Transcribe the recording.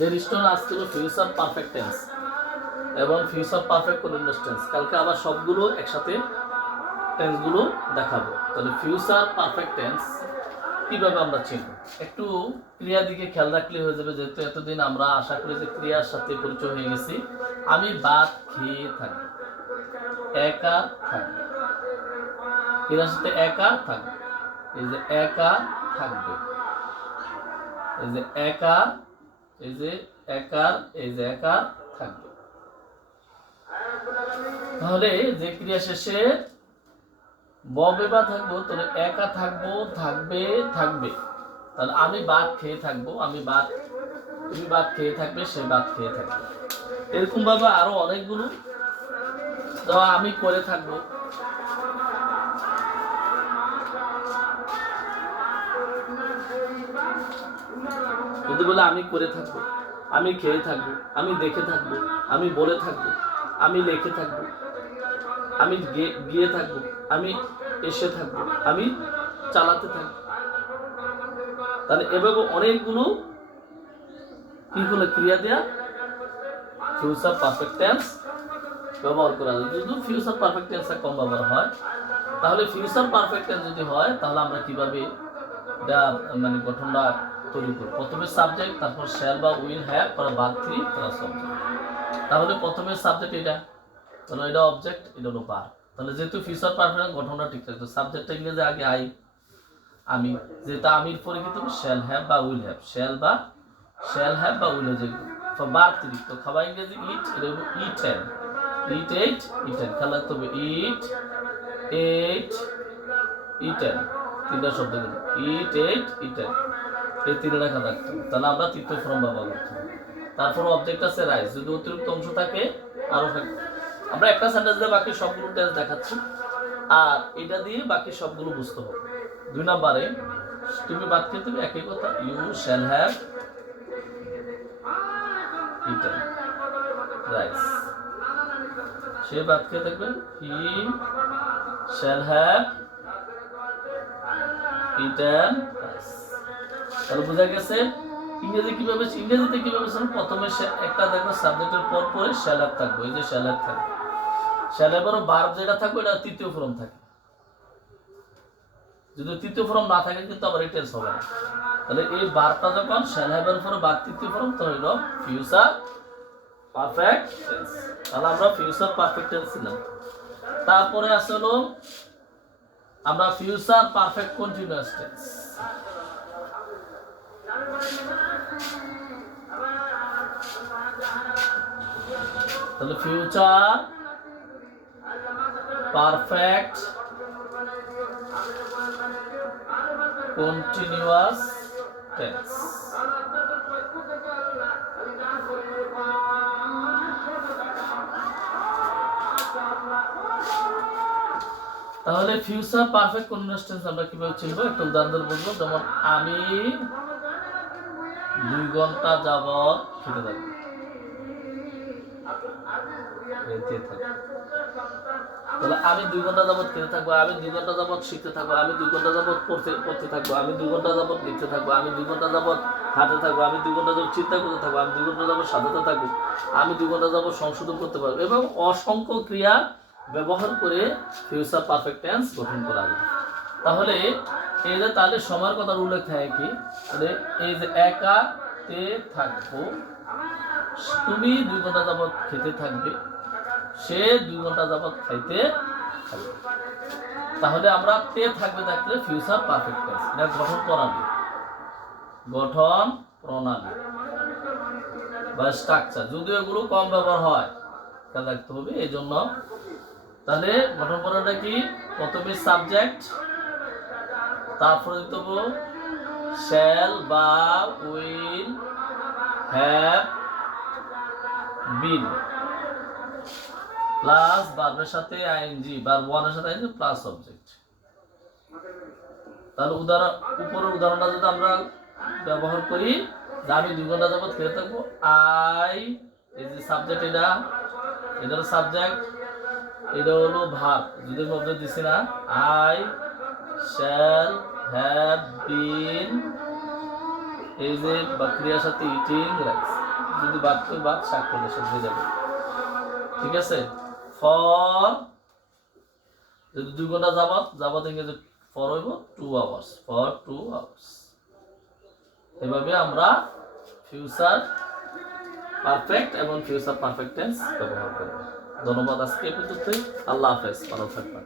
দেরিস্টোন আজকে future perfect tense এবং future perfect continuous tense, কালকে আবার সবগুলো একসাথে টেন্সগুলো দেখাবো। তাহলে ফিউচার পারফেক্ট টেন্স কিভাবে আমরা চিনব, একটু ক্রিয়ার দিকে খেয়াল রাখলে হয়ে যাবে। যেহেতু এতদিন আমরা আশা করি যে ক্রিয়ার সাথে পরিচয় হয়ে গেছি। আমি ভাত খেয়ে থাকবো, একা থাকবে, ক্রিয়ার সাথে একা থাকবে, এই যে একা থাকবে, এই যে একা, এই যে একার, এই যে একা থাকবে। তাহলে যে ক্রিয়া শেষে ববেবা থাকবো, তাহলে একা থাকবো, থাকবে, থাকবে। তাহলে আমি ভাত খেয়ে থাকবো, আমি ভাত, তুমি ভাত খেয়ে থাকবে, সে ভাত খেয়ে থাকবে। এরকম ভাবে আরো অনেকগুলো। আমি করে থাকবো, যদি বলে আমি করে থাকবো, আমি খেয়ে থাকবো, আমি দেখে থাকবো, আমি বলে থাকবো, আমি লিখে থাকবো, আমি গিয়ে থাকবো, আমি এসে থাকবো, আমি চালাতে থাকবো। তাহলে এভাবে অনেকগুলো কি হলো ক্রিয়া দেয়া ফিউচার পারফেক্ট টেন্স ব্যবহার করা যায়। যদি ফিউচার পারফেক্ট টেন্সটা কম ব্যবহার হয়, তাহলে ফিউচার পারফেক্ট টেন্স যদি হয়, তাহলে আমরা কিভাবে মানে গঠনটা তৈরি করব। প্রথমে সাবজেক্ট, তারপর শ্যাল বা উইল হ্যাভ, তারপর ভার্ব থ্রি, তারপর সাবজেক্ট। তাহলে প্রথমে সাবজেক্ট এটা, তাহলে এটা অবজেক্ট, এটা হলো ভার্ব। তাহলে যেহেতু ফিউচার পারফেক্ট গঠনটা ঠিক থাকতো, সাবজেক্টটা ইংরেজি আগে আই, আমি, যেটা আমির পরে কিন্তু শ্যাল হ্যাভ বা উইল হ্যাভ, শ্যাল হ্যাভ বা উইল হ্যাভ। ভার্ব থ্রি তো খাবার ইংরেজি ইট, এটা হলো ইটেন, ইট এইট, ইটেন। খেয়াল রাখতে হবে ইট এইট ইটেন, তিনটা শব্দ গেল, ইট এইট ইটেন, এই তিনটা খেয়াল রাখতে হবে। তাহলে আমরা তৃতীয় ফর্ম ব্যবহার করতে হবে। তারপর অবজেক্ট আছে রাইস, যদি অতিরিক্ত অংশ থাকে আরো থাকে। আমরা একটা সেন্টেন্স দিয়ে বাকি সবগুলো টেন্স দেখাচ্ছি, আর এটা দিয়ে বাকি সবগুলো বুঝতে হবে। 2 নম্বরে তুমি ভাত খেতে হবে, একই কথা, you shall have eaten rice. সে ভাত খেয়ে থাকবেন, he shall have eaten rice. তাহলে বোঝা গেছে ইংরেজিতে কিভাবে প্রথমে একটা দেখো সাবজেক্টের পর পরে শ্যাল হ্যাভ থাকবে, এই যে শ্যাল হ্যাভ থাকবে, শ্যাল হ্যাভ এর ভার্ব যেটা থাকবে এটা তৃতীয় ফর্ম থাকে। যদি তৃতীয় ফর্ম না থাকে কিন্তু আবার এই টেন্স হবে না। তাহলে এই ভার্বটা যখন শ্যাল হ্যাভ এর পরে ভার্ব তৃতীয় ফর্ম, তো হলো ফিউচার পারফেক্ট টেন্স। তাহলে আমরা ফিউচার পারফেক্ট টেন্স ছিলাম। তারপরে আসলো আমরা ফিউচার পারফেক্ট কন্টিনিউয়াস টেন্স। তাহলে ফিউচার পারফেক্ট কন্টিনিউয়াস টেন্স। তাহলে ফিউচার পারফেক্ট কন্টিনিউয়াস টেন্স আমরা কিভাবে চিনব, একটা উদাহরণ বলবো। যেমন আমি 2 ঘন্টা যাবত খেতে থাকবো, তাহলে আমি 2 ঘন্টা যাবত খেতে থাকবো, আমি 2 ঘন্টা যাবত শিখতে থাকবো, আমি 2 ঘন্টা যাবত পড়তে থাকবো, আমি 2 ঘন্টা যাবত লিখতে থাকবো, আমি 2 ঘন্টা যাবত হাঁটতে থাকবো, আমি 2 ঘন্টা যাবত চিন্তা করতে থাকবো, আমি 2 ঘন্টা যাবত সাজাতে থাকবো, আমি 2 ঘন্টা যাবত সংশোধন করতে পারবো। এবং অসংখ্য ক্রিয়া ব্যবহার করে ফিউচার পারফেক্ট টেন্স গঠন করা যায়। তাহলে এই যে তাহলে সময়ের কথা উল্লেখ থাকে কি, তাহলে এই যে একাতে থাকবো, তুমি 2 ঘন্টা যাবত খেতে থাকবে, সে 2 ঘন্টা যাবত খাইতে থাকবে। তাহলে আমরা তে থাকবে থাকলে ফিউচার পারফেক্ট টেন্স, এটা গঠন প্রণালী বা স্ট্রাকচার, যদিও এগুলো কম ব্যবহার হয়, খেয়াল রাখতে হবে এই জন্য। তাহলে গঠন প্রণালীটা কি, প্রথমে সাবজেক্ট, তারপরে দিতে হবে শ্যাল বা উইল, হ্যাভ বিন প্লাস ভার্বের সাথে আইএনজি, ভার্ব ওয়ানের সাথে আইএনজি প্লাস সাবজেক্ট। তাহলে উপরের উদাহরণটা যদি আমরা ব্যবহার করি যে আমি 2 ঘন্টা যাবত খেয়ে থাকবো, আই এই যে সাবজেক্ট, এটা হলো সাবজেক্ট, এটা হলো ভার্ব, যদি আমি অবজেক্ট দিছি না, আই শ্যাল হ্যাভ বিন, এই যে ক্রিয়ার সাথে ইটিং রাইস, যদি বাক্য বাদ সাক্ষ্য হয়ে যাবে। ঠিক আছে, ফর যদি 2 ঘন্টা যাবত ইংরেজি ফর হইব 2 আওয়ার্স, ফর 2 আওয়ার্স। এভাবে আমরা ফিউচার পারফেক্ট এবং ফিউচার পারফেক্ট টেন্স ব্যবহার করব। ধন্যবাদ আজকে এই পর্যন্তই। আল্লাহ হাফেজ, ভালো থাকবেন।